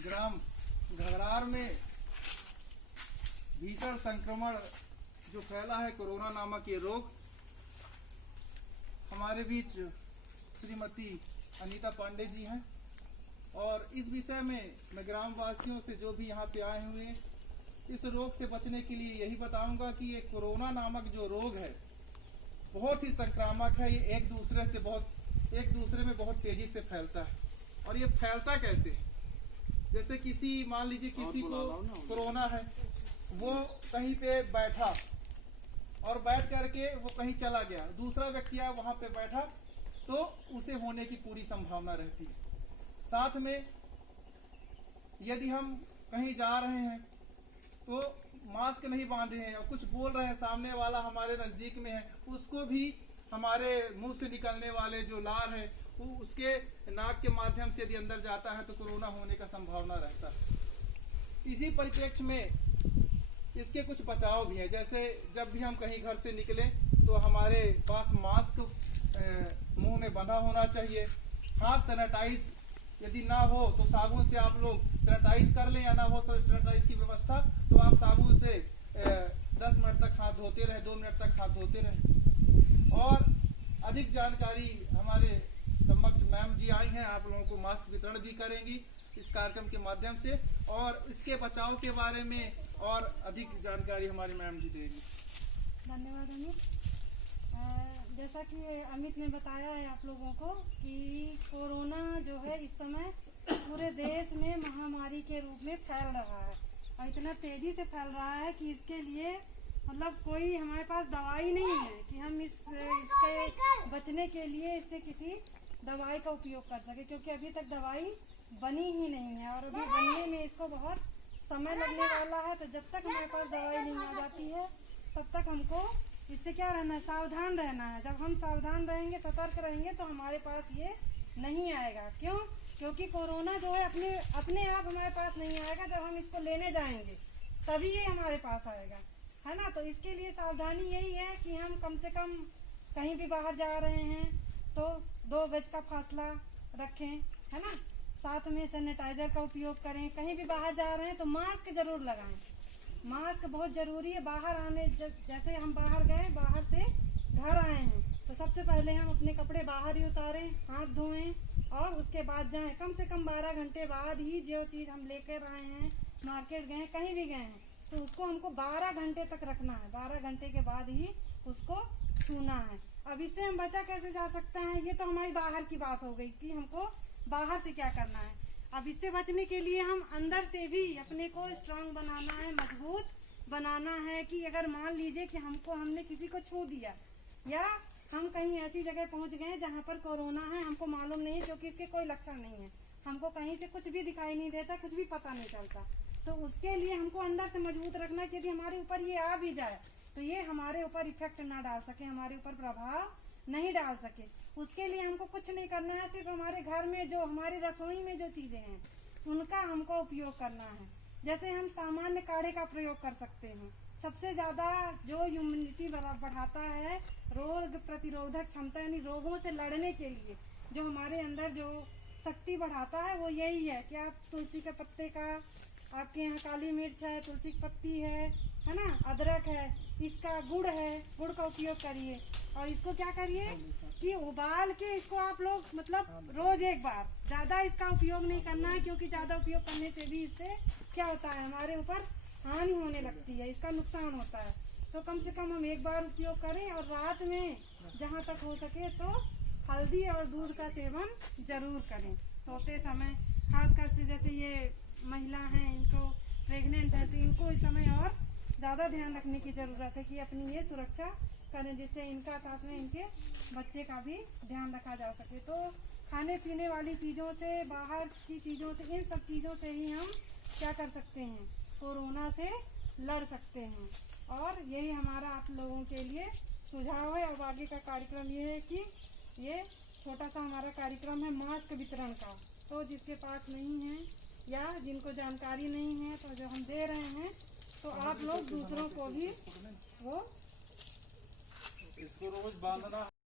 ग्राम घगरार में भीषण संक्रमण जो फैला है कोरोना नामक ये रोग, हमारे बीच श्रीमती अनीता पांडे जी हैं और इस विषय में मैं ग्राम वासियों से जो भी यहाँ पे आए हुए इस रोग से बचने के लिए यही बताऊंगा कि ये कोरोना नामक जो रोग है बहुत ही संक्रामक है। ये एक दूसरे में बहुत तेजी से फैलता है। और ये फैलता कैसे? जैसे मान लीजिए किसी को कोरोना है, वो कहीं पे बैठा और बैठ करके वो कहीं चला गया, दूसरा व्यक्ति आया वहां पे बैठा, तो उसे होने की पूरी संभावना रहती है। साथ में यदि हम कहीं जा रहे हैं तो मास्क नहीं बांधे हैं और कुछ बोल रहे हैं, सामने वाला हमारे नजदीक में है, उसको भी हमारे मुंह से निकलने वाले जो लार है वो उसके नाक के माध्यम से यदि अंदर जाता है तो कोरोना होने का संभावना रहता है। इसी परिप्रेक्ष्य में इसके कुछ बचाव भी है। जैसे जब भी हम कहीं घर से निकलें तो हमारे पास मास्क मुंह में बंधा होना चाहिए। हाथ सैनिटाइज यदि ना हो तो साबुन से आप लोग सैनिटाइज कर लें, या ना हो सैनिटाइज की व्यवस्था तो आप साबुन से 10 मिनट तक हाथ धोते रहे, 2 मिनट तक हाथ धोते रहे। और अधिक जानकारी हमारे समक्ष मैम जी आई हैं, आप लोगों को मास्क वितरण भी करेंगी इस कार्यक्रम के माध्यम से, और इसके बचाव के बारे में और अधिक जानकारी हमारी मैम जी देंगी। धन्यवाद अमित। जैसा कि अमित ने बताया है आप लोगों को कि कोरोना जो है इस समय पूरे देश में महामारी के रूप में फैल रहा है और इतना तेजी से फैल रहा है कि इसके लिए मतलब कोई हमारे पास दवाई नहीं है कि हम इसके बचने के लिए इससे किसी दवाई का उपयोग कर सके, क्योंकि अभी तक दवाई बनी ही नहीं है और अभी बनने में इसको बहुत समय लगने वाला है। तो जब तक हमारे पास दवाई नहीं आ जाती है तब तक हमको इससे क्या रहना है, सावधान रहना है। जब हम सावधान रहेंगे, सतर्क रहेंगे तो हमारे पास ये नहीं आएगा। क्यों? क्योंकि कोरोना जो है अपने आप हमारे पास नहीं आएगा, जब हम इसको लेने जाएंगे तभी ये हमारे पास आएगा, है ना। तो इसके लिए सावधानी यही है कि हम कम से कम कहीं भी बाहर जा रहे हैं तो 2 गज का फासला रखें, है ना। साथ में सैनिटाइजर का उपयोग करें। कहीं भी बाहर जा रहे हैं तो मास्क जरूर लगाएं। मास्क बहुत जरूरी है। बाहर आने जैसे हम बाहर गए, बाहर से घर आए हैं तो सबसे पहले हम अपने कपड़े बाहर ही उतारें, हाथ धोएं और उसके बाद जाएं। कम से कम 12 घंटे बाद ही जो चीज़ हम लेकर आए हैं, मार्केट गए, कहीं भी गए हैं, तो उसको हमको 12 घंटे तक रखना है। 12 घंटे के बाद ही उसको छूना है। अब इससे हम बचा कैसे जा सकते हैं? ये तो हमारी बाहर की बात हो गई कि हमको बाहर से क्या करना है। अब इससे बचने के लिए हम अंदर से भी अपने को स्ट्रांग बनाना है, मजबूत बनाना है कि अगर मान लीजिए कि हमने किसी को छू दिया या हम कहीं ऐसी जगह पहुंच गए जहां पर कोरोना है, हमको मालूम नहीं है क्योंकि इसके कोई लक्षण नहीं है, हमको कहीं से कुछ भी दिखाई नहीं देता, कुछ भी पता नहीं चलता, तो उसके लिए हमको अंदर से मजबूत रखना कि यदि हमारे ऊपर ये आ भी जाए तो ये हमारे ऊपर इफेक्ट ना डाल सके, हमारे ऊपर प्रभाव नहीं डाल सके। उसके लिए हमको कुछ नहीं करना है, सिर्फ हमारे घर में जो हमारी रसोई में जो चीजें हैं उनका हमको उपयोग करना है। जैसे हम सामान्य काढ़े का प्रयोग कर सकते हैं। सबसे ज्यादा जो इम्यूनिटी बढ़ाता है, रोग प्रतिरोधक क्षमता यानी रोगों से लड़ने के लिए जो हमारे अंदर जो शक्ति बढ़ाता है वो यही है कि आप तुलसी के पत्ते का, आपके यहाँ काली मिर्च है, तुलसी की पत्ती है ना, अदरक है, इसका गुड़ है, गुड़ का उपयोग करिए और इसको क्या करिए कि उबाल के इसको आप लोग मतलब रोज एक बार, ज्यादा इसका उपयोग नहीं करना है क्योंकि ज्यादा उपयोग करने से भी इससे क्या होता है, हमारे ऊपर हानि होने लगती है, इसका नुकसान होता है। तो कम से कम हम एक बार उपयोग करें और रात में जहाँ तक हो सके तो हल्दी और दूध का सेवन जरूर करें सोते समय। खासकर से जैसे ये महिला हैं, इनको प्रेग्नेंट है तो इनको इस समय और ज़्यादा ध्यान रखने की ज़रूरत है कि अपनी ये सुरक्षा करें जिससे इनका साथ में इनके बच्चे का भी ध्यान रखा जा सके। तो खाने पीने वाली चीज़ों से, बाहर की चीज़ों से, इन सब चीज़ों से ही हम क्या कर सकते हैं, कोरोना से लड़ सकते हैं। और यही हमारा आप लोगों के लिए सुझाव है। अब आगे का कार्यक्रम ये है कि ये छोटा सा हमारा कार्यक्रम है मास्क वितरण का। तो जिसके पास नहीं है या जिनको जानकारी नहीं है तो जो हम दे रहे हैं तो आप लोग दूसरों को भी वो इसको रोज बांधना